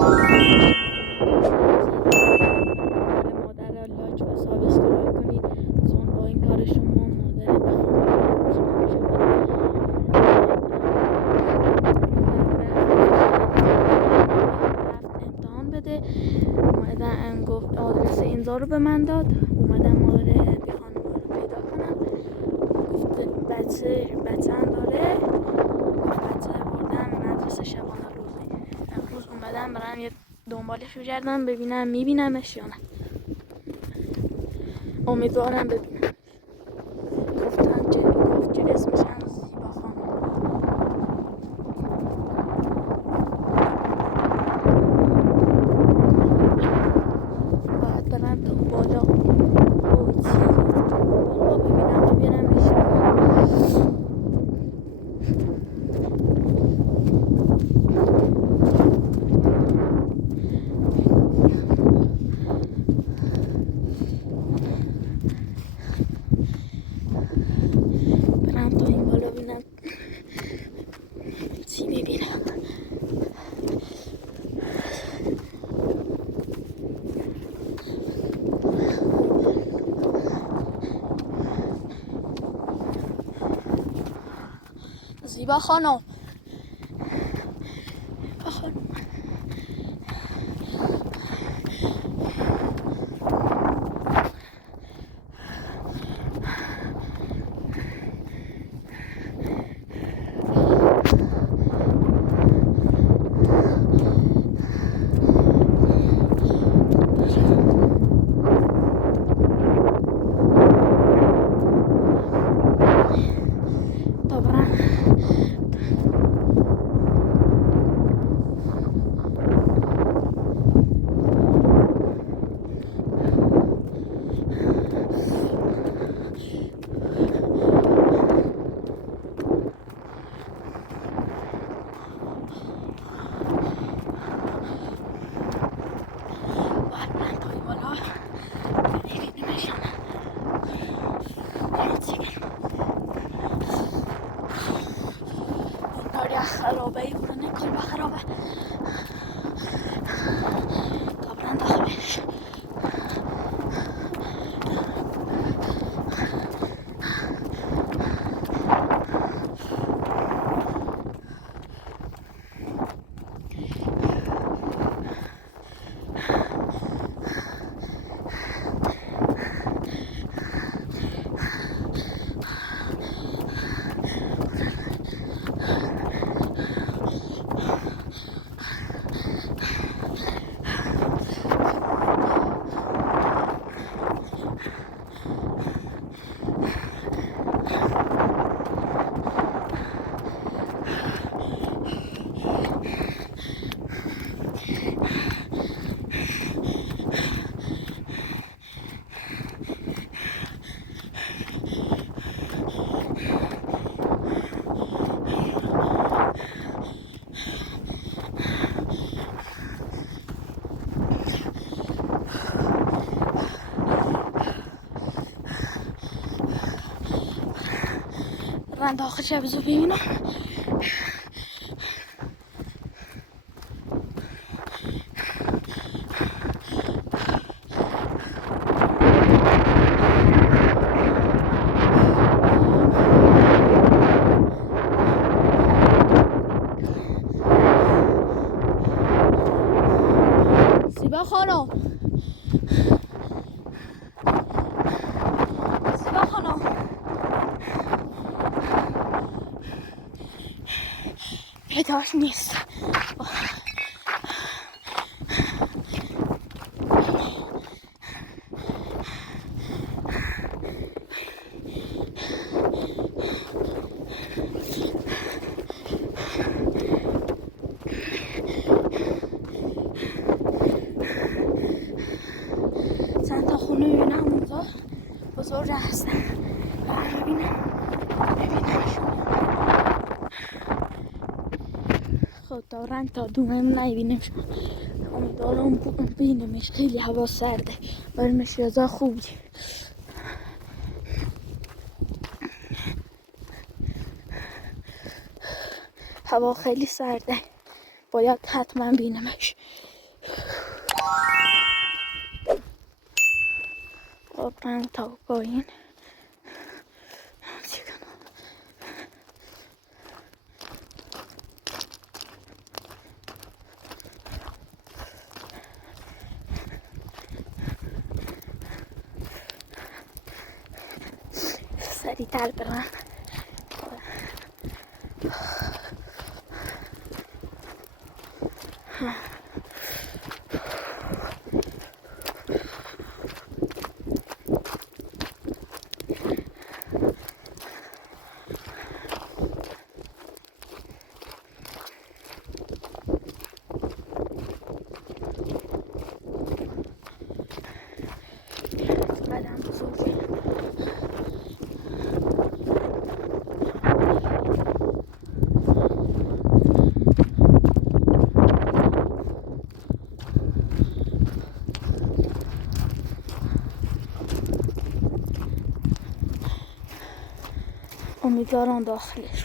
مادر لایک و سابسکرایب کنید چون با این کار شما مادر امتحان بده. اومدن گفت آدرس اینجا رو به من داد، اومدم مادر بی خانوار رو پیدا کنم. گفت بچه هم داره، بچه بردم مدرسه شبانه روزی. امروز اومدم برم یه دنبالش بگردم ببینم میبینمش یا نه. امیدوارم ببینم. گفت که اسمش هم زیبا خانم. باید برم تو بالا و بالا ببینمش یا نه. برم تا این بالا ببینم چی میبینم. زیبا خانم، خرابه ای بودن کلبه خرابه تا برن داخلش. برن داخل شب زو ببینم. زیبا خانم، زیبا خانم، پیداش نیست. چند تا خونه میبینم اونجا بزرگ هستن. ببینمشون. خب تا رنگ تا دومم نبینمشون. امیدوارم ببینمش. خیلی هوا سرده، برمش یازا خوبی. هوا خیلی سرده. باید حتما بینمش. خب من تا پایین سریع‌تر برم. قدم بزرگی امیدوارم داخلش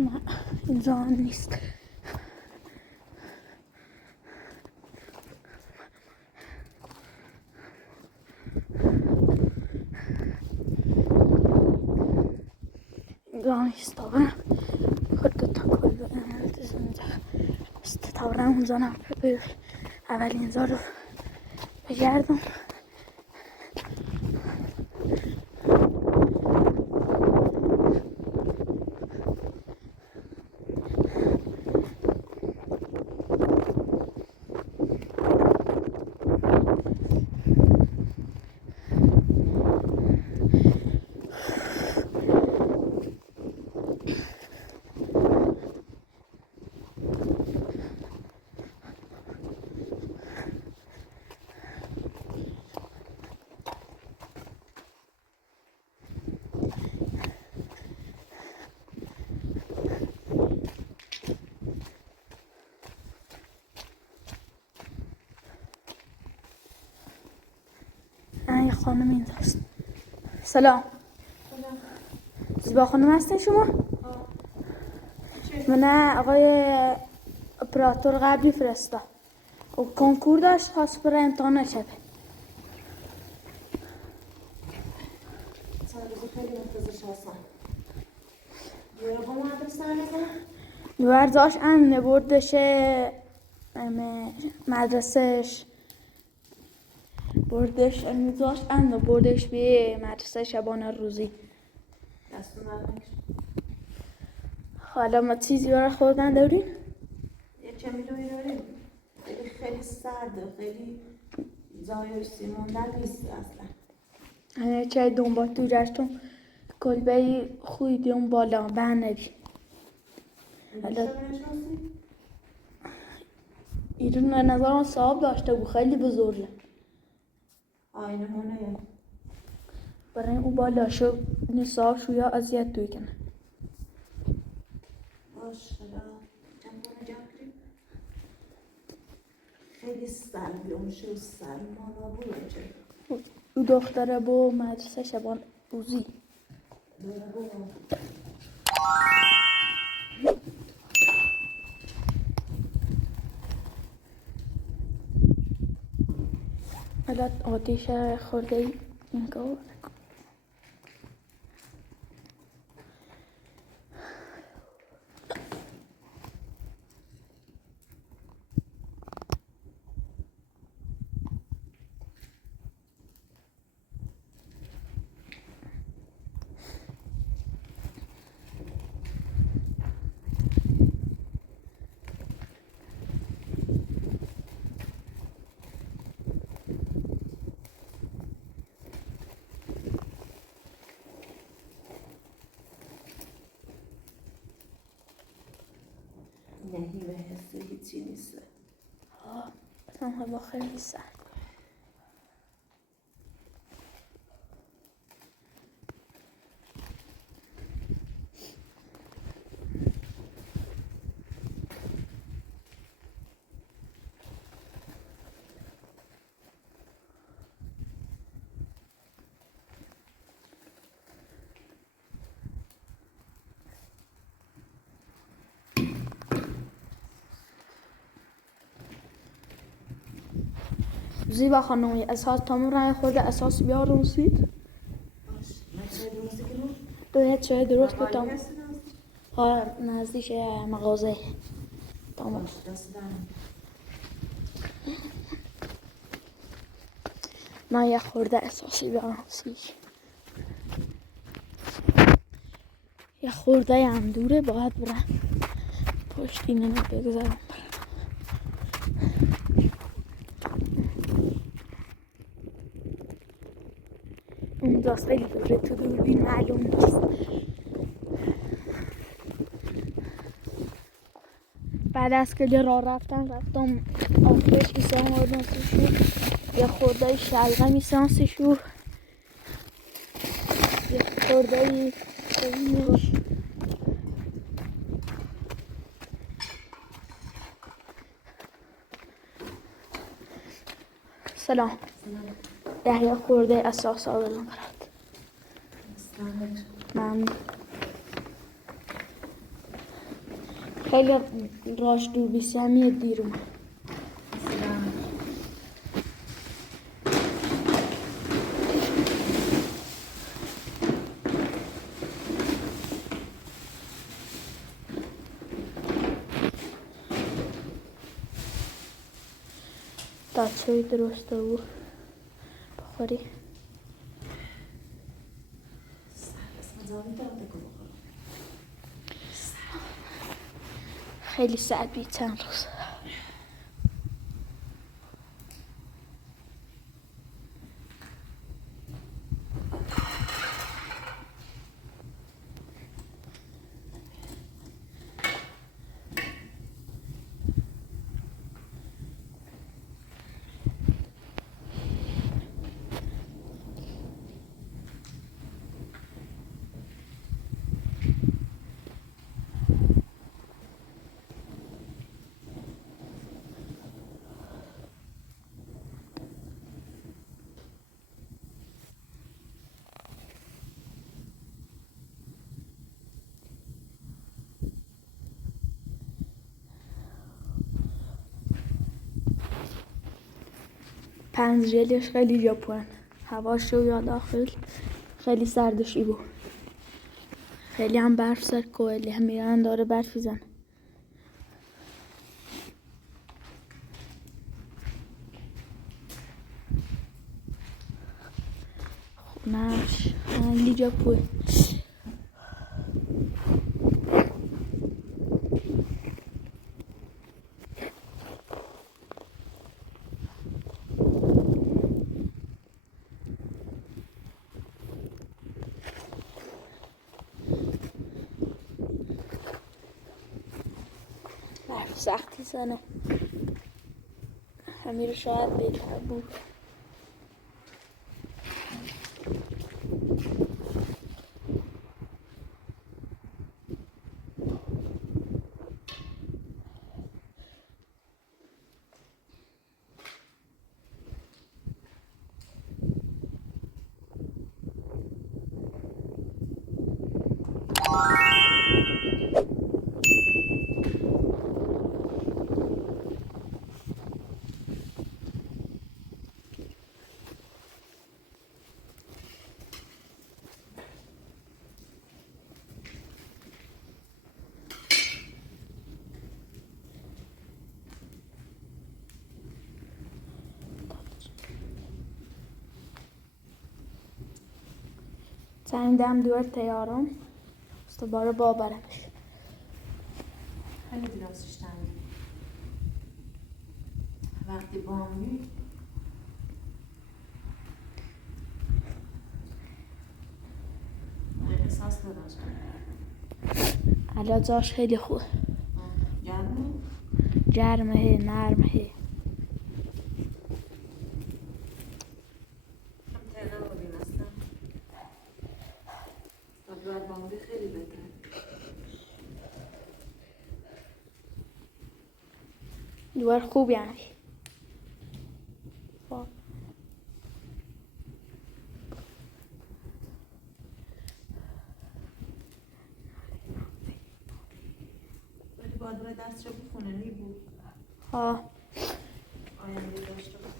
نه اینجا هم نیست. اینجا هم نیست طبعا. خود تاکل طبعا اونجا هم اول اینجا رو بگردم. یه خانم اینجاست. سلام. زیبا خانم هستین شما؟ من آقای اپراتور قبلی فرستا و کنکور داشت خواست برای امتحان شبه. خیلی منتظرش هستم. با مدرسه نمیزن؟ ورزاش امنه بردش مدرسهش بردش میذاشت امنه بردش به مدرسه شبانه روزی. دستون نرمش. حالا ما چیزی برای خوردن داریم؟ یه چمیلوی داریم. خیلی سرده، خیلی زایش سیموندن نیست اصلا. چای دنبال تو جشتون کلبه خوی دیون بالا بندی. حالا ایرون نظرم صاحب داشته بود خیلی بزرگه. آینمونه برای او بالا شو نصاب شو یا اذیت توی کنه. باش خدا جمع کنیم. خیلی سرگرم شد سرمانا بود چه او دختره با مدرسه شبان بوزی داره بود حالا آتیش خورده ای اینگاه نهی به حسه هیچی نیسته اصلا هوا خیلی سرد زیبا خانومی اساس تامون رنگ خورده اساس بیارون سید باش من چه درسته که نور باید چه درست مقالی بتام هستی درست ها نزدیک مغازه تمام باش دست دارم من یه خورده اساسی بیارم سید یه خورده هم دوره باید برم پشت اینه بگذارم اونجاست خیلی دوره تو دوربین معلوم نیست بعد از که راه رفتم آتش میسان آدنسی شد یه خورده شلغه میسانسی شد یه خورده خیلیش سلام یه خورده اساس آورم برات من خیلی راش دور بیسیمی دیرم تا چوی درسته بود بخوری خیلی ساعت بید چند روز پنجره‌اش خیلی ژاپن هواش رو یا داخل خیلی سردشی بود خیلی هم برف سر کوهلی هم میرن داره برف میزنه خونش خیلی ژاپن برف سختی زنه همین شاید بهتر بود زنیدم دور تیارم است دوباره برمش. خیلی درستش تنگی. وقتی بامی احساس نداشت. علاجاش خیلی خوب. گرمه؟ گرمه، نرمه. کم تنه رو بیم اصلا. و بامی خیلی بهتره. دوباره خوب یعنی. خب. ولی باید باید دست رو بخونه نیبود. ها. آینده داشته بود.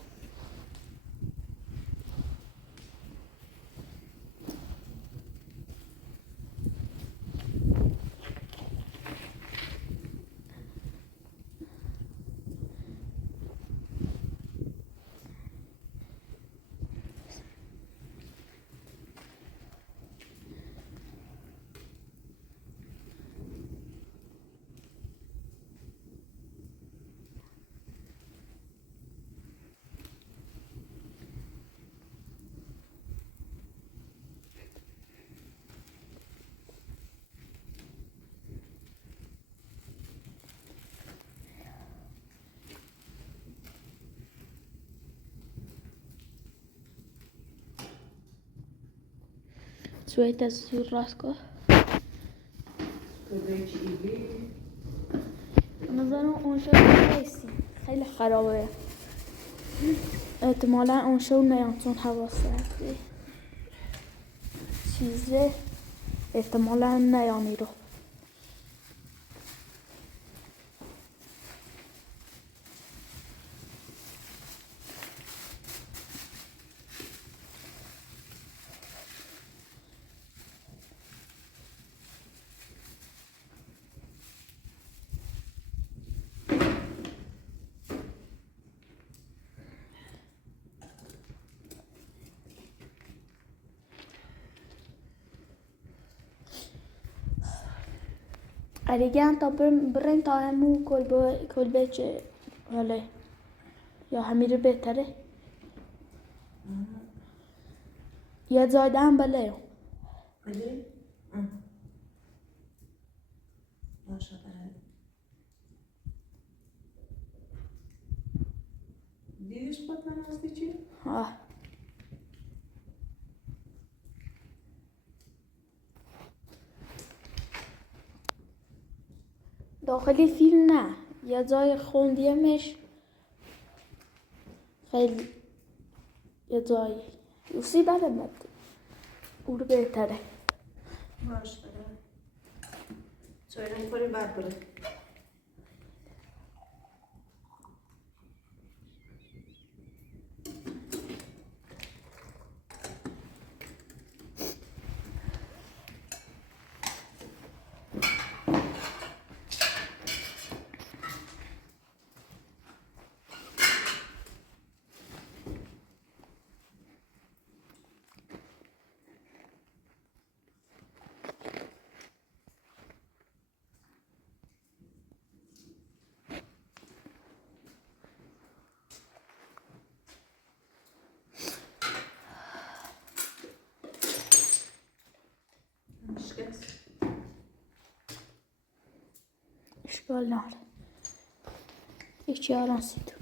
سویت از زور راست کن. کدای چیزی؟ نظرم اون شو نیستی. خیلی خرابه. احتمالا اون شو نیام چون هوا سرده. چیزه احتمالا نیانی رو. اریگان تا بریم تا همون کلبه چه حاله یا همیره بهتره یا زایده هم بله بله؟ باشه بله. دیدش بود من هستی چی؟ آه. داخلی فیلم نه یه جای خوندیمش خیلی یه جایی یوسی بله بد او رو بهتره باشه بله. چای رو میخوریم بعد بریم. اشکال نداره هیچی آرانسی تو